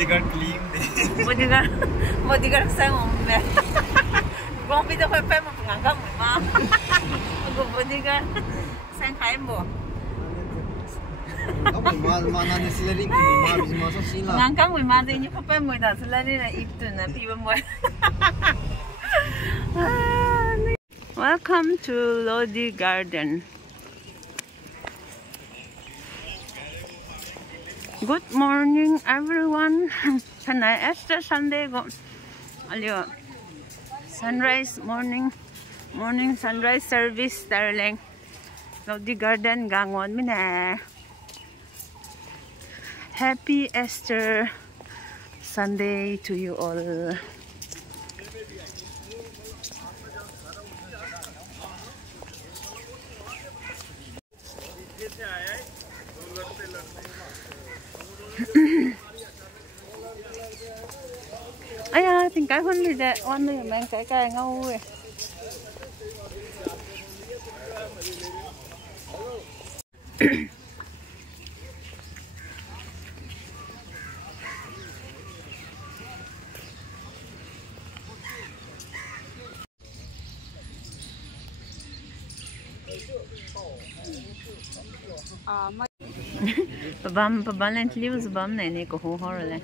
bodyguard clean deh. Bodyguard saya ngombe. Gong pi tôi phải một ngang cam mười ma. Aku bodyguard saya khai mo. Kamu mana ni selari kini bisa masuk sini lah. Ngang cam mười ma tu ni phải mười dah selari na itu na pi mo. Welcome to Lodi Garden. Good morning, everyone. Tonight, after Sunday, sunrise morning sunrise service, darling. Lodi Garden, gangon mina. Happy Easter Sunday to you all. Aya, tình cái hơn thì đẹp, oan này mang cái ngâu rồi. Pabam lên liu bam này này có hồ hồ rồi này.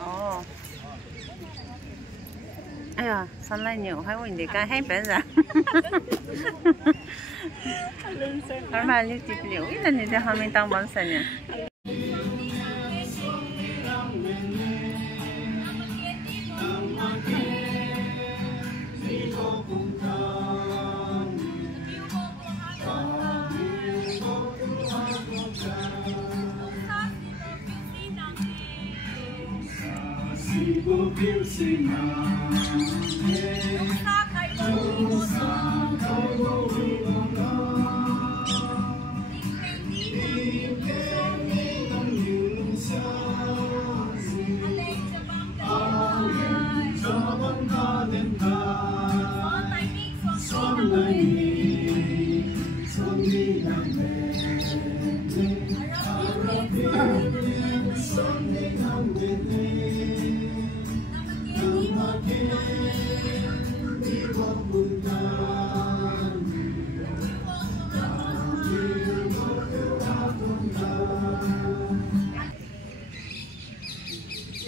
Oh. Ây da, sunlight nhiều hay quên để cái hay bé ra. Ở mà liu tiếp liu, ít lần thì họ mình tăng bắn sân nha.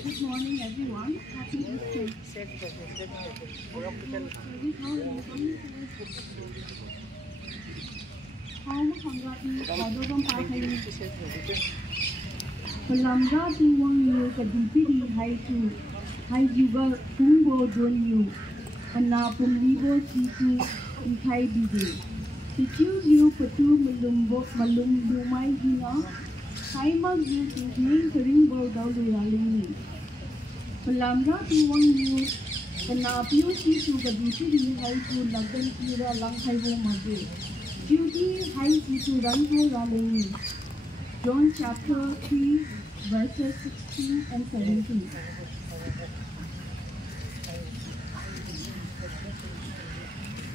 Good morning, everyone. Happy Easter. Palamra tu wang yu kadipiri hai tu hai juga kumbo don yu anapun libo situ ikai bide. Situ yu patu malum lumai hina hai mag yu tu main kering bau daulu yalingi. Palamra tu wang yu kanapiu situ kadipiri hai tu lagan kira lang hai wo mage. Duty hai situ rang hai yalingi. John chapter 3 verses 16 and 17.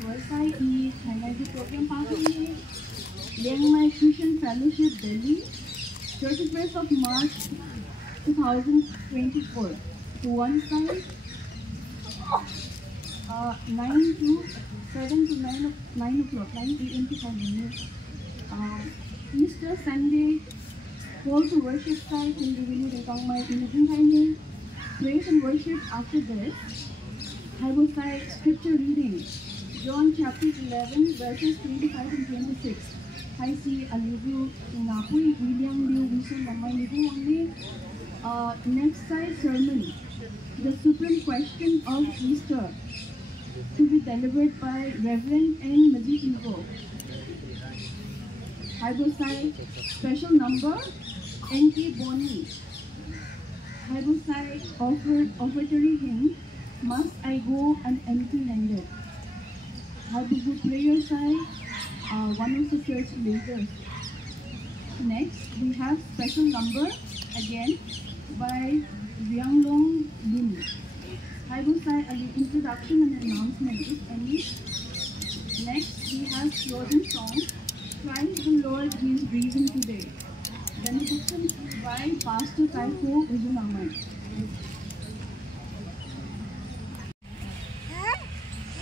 Website is highlighted program party Liangmai Christian Fellowship Delhi, 31st of March 2024. To one side, 9 to 7 to 9 o'clock, 9 a.m. to 5 minutes. Easter Sunday, call to worship site in the village of Liangmai in praise and worship after this. Bible site scripture reading, John chapter 11 verses 25 and 26. I see Alibu Napui, William Liu, Vision, Liangmai only. Next side sermon, the supreme question of Easter, to be delivered by Reverend N. Majikivo. Bible site special number N.K. Boni. Bible site offertory hymn, Must I Go An Empty-Handed. Bible prayer site one of the church leaders. Next, we have special number again by Liangmai. I will say an introduction and announcement if any. Next, we have closing song, Christ the Lord is risen today. Benediction by Pastor Taiko Liangmai.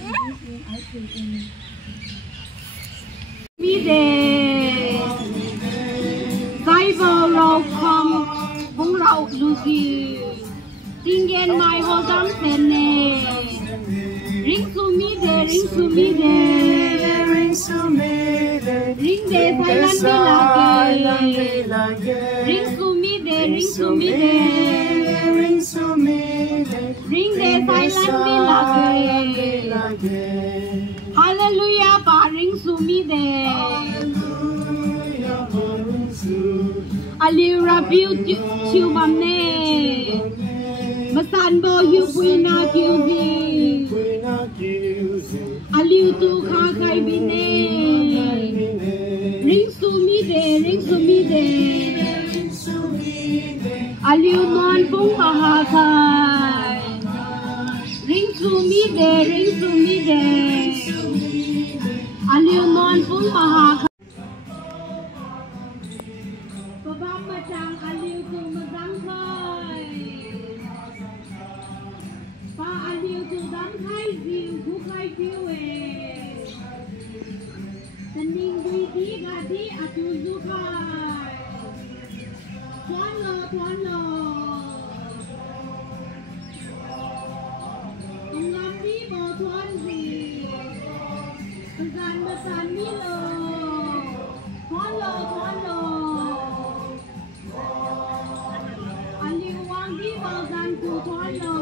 I pray in Ring to me there, ring to me there, ring to me there. Ring de silent lage. Ring to me there, ring to me there, ring to me there. Ring de silent lage. Hallelujah, pa ring to me there. Hallelujah, pa ring to. Alira beauty to mamne. Masan bo you buina kiuzi. Aliu tu kha kai bine. Ring to me there, ring to me there. Aliu non pung mahakai. Ring to me there, ring to me there. Aliu non pung mahakai. Babam matang aliu tu mazang kai. Pa aliu tu dam kai ziu ku kai kiu e. Taning dui di gadi atu zu kai. Tuan lo, tuan lo. Ngam di bo tuan zi. Pesan mi lo. Tuan lo, tuan lo. Aliu wang di bo zan ku tuan lo.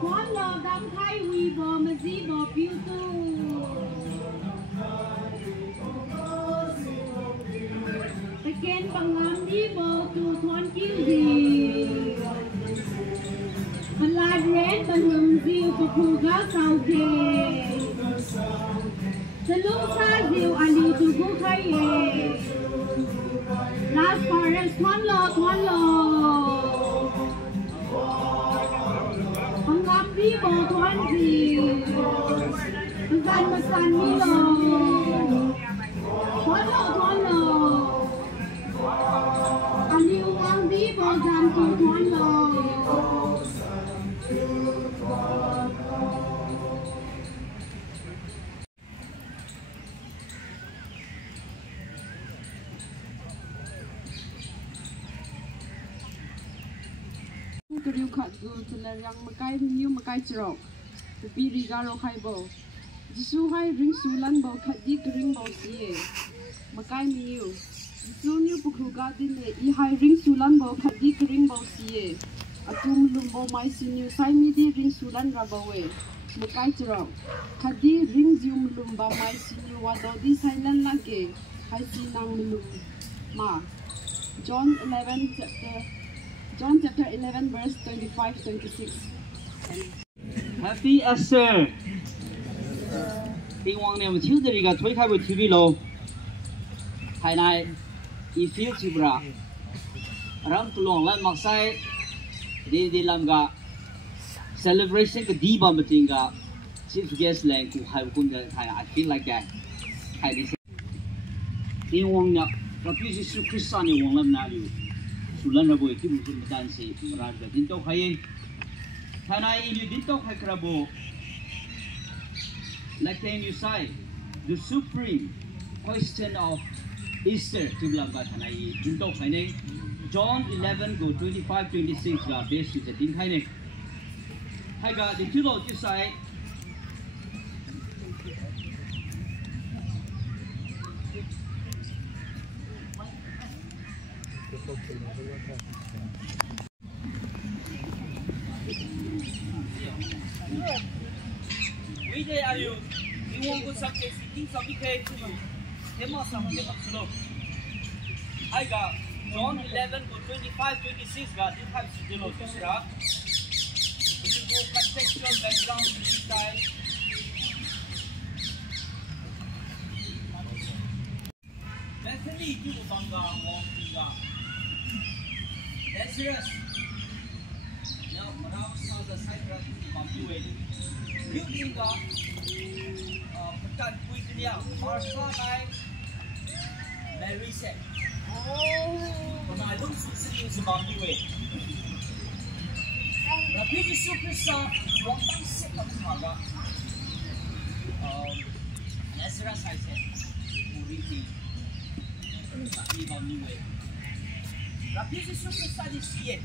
Tuan lo dam kai wi bo ma zi bo piu tu. Peken pangam di bo tu tuan kiu zi. Palad red balung ziu tu ku ga sao ke. Salung sa ziu aliu tu ku kai e. Last chorus tuan lo, tuan lo. Pangam di bo tuan zi. Pesan mi lo. Tuan lo, tuan lo. Aliu wang di bo zan tu tuan lo. Keriu kat gu telah yang makai new makai cerok. Tapi rigaro hai bo. Jisu hai ring sulan bo kat di kering bo sie. Makai miu. Jisu new pukruga din le I hai ring sulan bo kat di kering bo sie. Atum lumbo mai sinu sai mi di ring sulan rabawe. Makai cerok. Kat di ring zium lumba mai sinu wado di silent lage. Hai sinang lum ma. John 11 chapter 11 verse 25-26. Happy Easter. Tiếng Hoàng niệm chiếu từ cái thối khai của TV lo. Hai nay, I feel chibra. Ram tu long lan mak sai. Di lam ga celebration cái đi bom beting ga. Chief guest lang ku hai kun ga hai I feel like that. Hai đi. Tiếng Hoàng niệm, Rabbi Jesus Christ ni Hoàng lam na liu. Sulan rabo itu mungkin betan si berada dintok hai. Tanai ini dintok hai kerabo. Like you say, the supreme question of Easter tu bilang kat tanai dintok hai ni. John 11 go 25-26 ga base tu jadi hai ni. Hai ga di tu lo tu say. We day are you? You want good subject, sitting subject to you. Tema sama dia tak slow. I got John 11 to 25-26 got this type of dilo to share. You go contextual background inside. Mary tu bangga wong tiga. Lazarus. Now merawat sahaja saya berarti mampu ini. Dia tiga pekan kuih dia. Martha naik. Mary set. Pengalung susu sebab ini. Tapi Yesus Kristus waktu sekat harga. Lazarus saya set. Muriti. Tak ni bami we. Tapi Yesus Kristus di sini.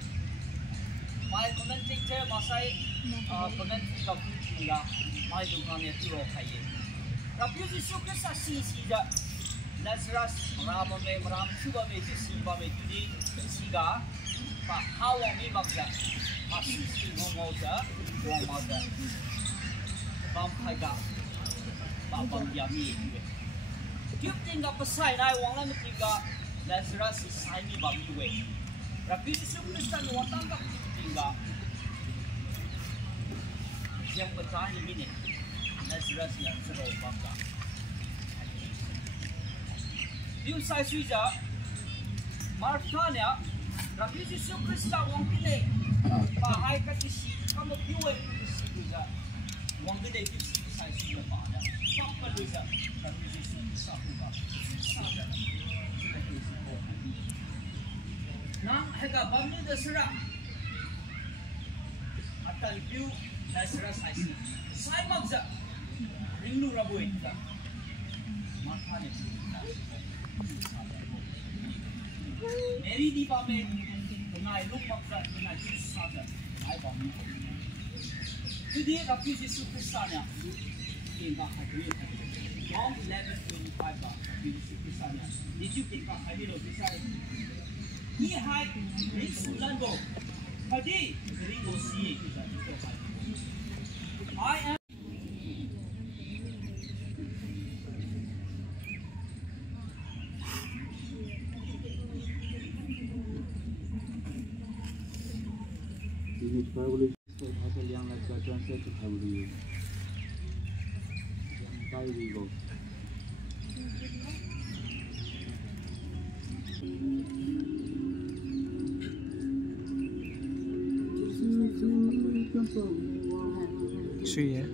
Mai commentator masai pengantin kamu juga. Mai dukannya tu rokai. Tapi Yesus Kristus sini je. Lazarus meram cuba meja simba meja di siga. Pak hawa ni maksa. Masih ngomong je, ngomong je. Bampai gak. Babang yami. Dia tinggal pesai naik wang lain tinggal Lazarus sini bagi we. Tapi Yesus Kristus watang tak tinggal. Yang bertahan ini Lazarus yang seru bangga. Dia saya suja Martha ni, tapi Yesus Kristus wang kini bahai kat isi kamu piwe isi juga. Wang kini isi saya suja bahaya. Apa lusa? Tapi Yesus sahaja. Nang hega bami dasara. Atal piu dasara saya. Saya maksa rindu rabu itu. Martha ni. Mary di bawah dengan luk maksa dengan Yesus saja, saya bami. Jadi Rabi Yesus Kristusnya, kita hadir. John 11:25 Rabi Yesus Kristusnya. Jadi kita hadir di sana. Ini hai Yesus Lando. Hadir beri dosi kita. I am. Ini Bible bahasa Liangmai translate to Bible. Yang Bible. Sweet, yeah.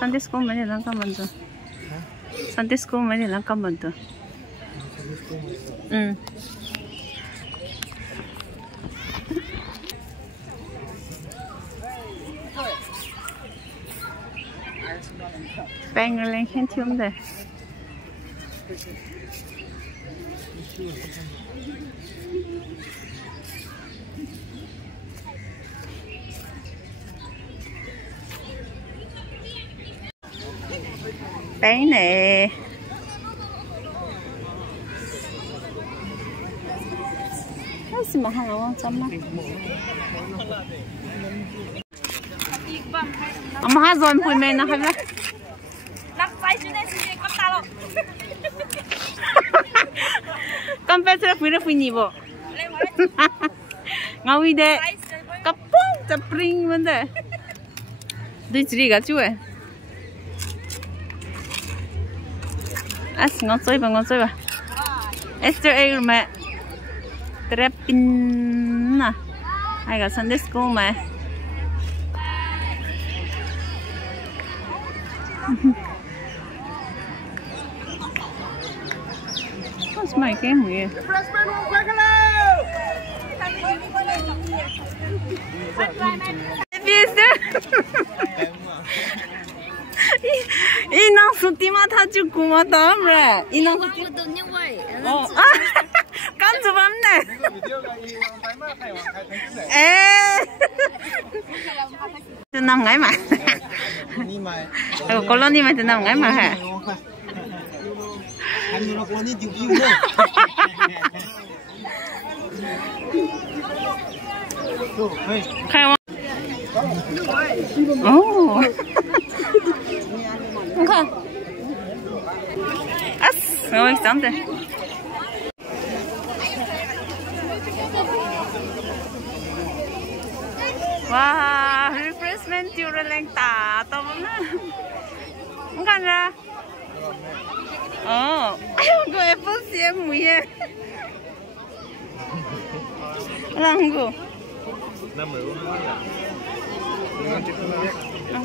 Sunday school mana lang kaman tu? Sunday school mana lang kaman tu? Bang lên khen thium đây. Cái này cái gì mà hàng nào chấm á? Ông hát rồi mùi men nó hay lắm. Con bé sẽ phi ra phi nhỉ bộ. Ngau đi đây. Cặp bông chập ring vấn đề. Đi chỉ cái chú ấy. Ngon chơi ba. Esther egg mà. Trapin nè. Hay cả Sunday school mà. What's my game here? Y năng số tí mà他就估mà đâm rồi. Y năng số tí như vậy. Cắn chụp bấm này. Từ năm ngày mà. Có lần đi mà từ năm ngày mà hả? Khai không? Oh. Okay. Ngồi xong rồi. Wow, refreshment tiêu ra lên tả tao vẫn không cần ra. Cô apple xem mùi à. Làm cô.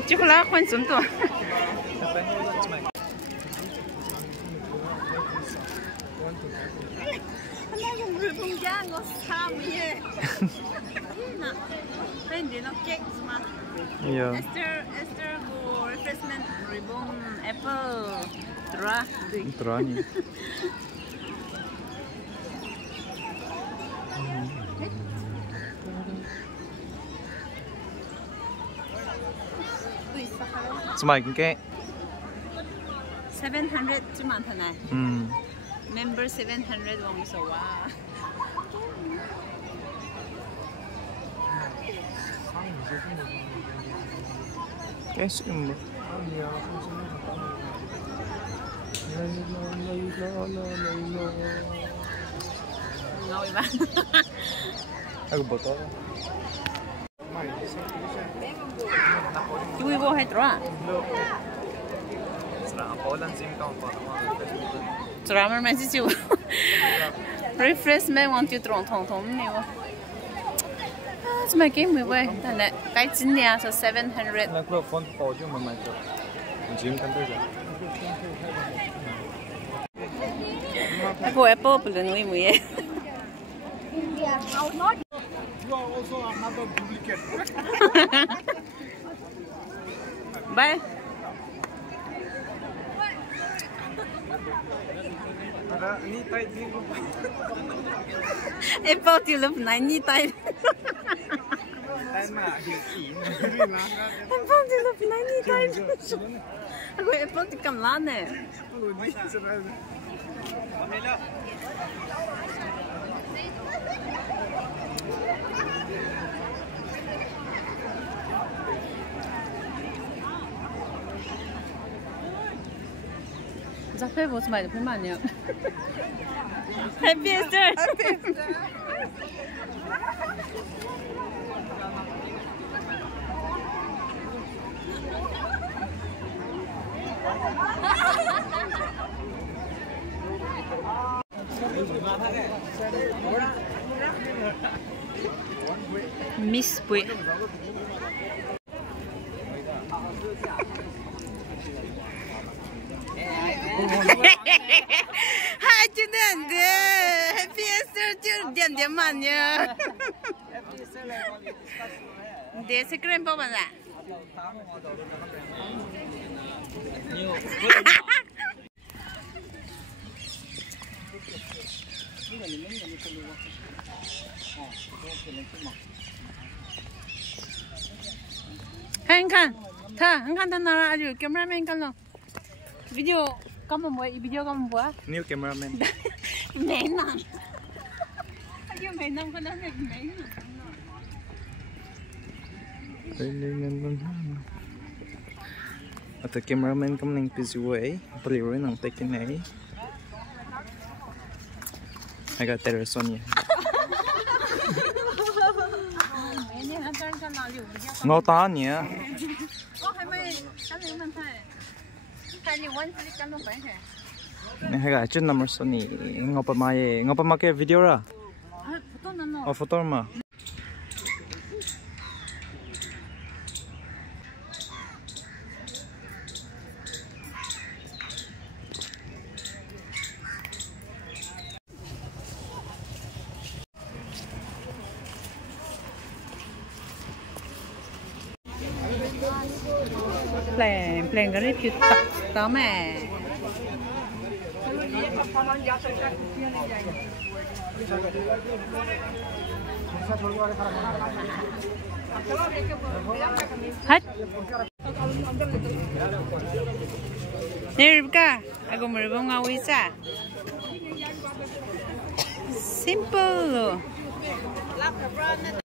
Chocolate khoan xuống tuổi. Không được không giá ngọt sao mùi à. Bên đi nó cake mà. Esther go refreshment ribbon apple tra nhỉ. Smile cái 700 주만 더 나. Member 700 wong서 와. Cái sự mà. Ngồi ba. Aku botol. Chui vô hay trà? Trà mà chỉ chịu. Refreshment want you tròn thòng thòng này vô. Sao mà cái mùi vậy? Thế này cái chín nha so 700. Là cái phone bỏ chứ mà cho. Mình chỉ cần tới giờ. Aku apple belum mui. India, how not? You are also another duplicate. Bye. Apple tu lep nai ni tai. Apple tu lep nai ni tai. Aku apple tu kam lan ne. Zafe bos mai de pema ne. Happy Easter. Miss Pui. Hai chú đàn đê, Happy Easter chú đàn đê mạnh nhờ. Đê sẽ kêu bao bạn ạ. Anh看他拿了cameraman看了 video kamu buat video kamu buat New cameraman. mainan ayo mainan kan ada mainan At the cameraman coming busy way, beli rin ang taking ay. I got that Sonia. Ngô tá nhỉ? Này hay là chút number Sony ngô pa mai cái video ra. Photo mà. Plan cái review tập đó mà. Hết. Nè Rebecca, aku mau Rebecca ngawi sa. Simple loh.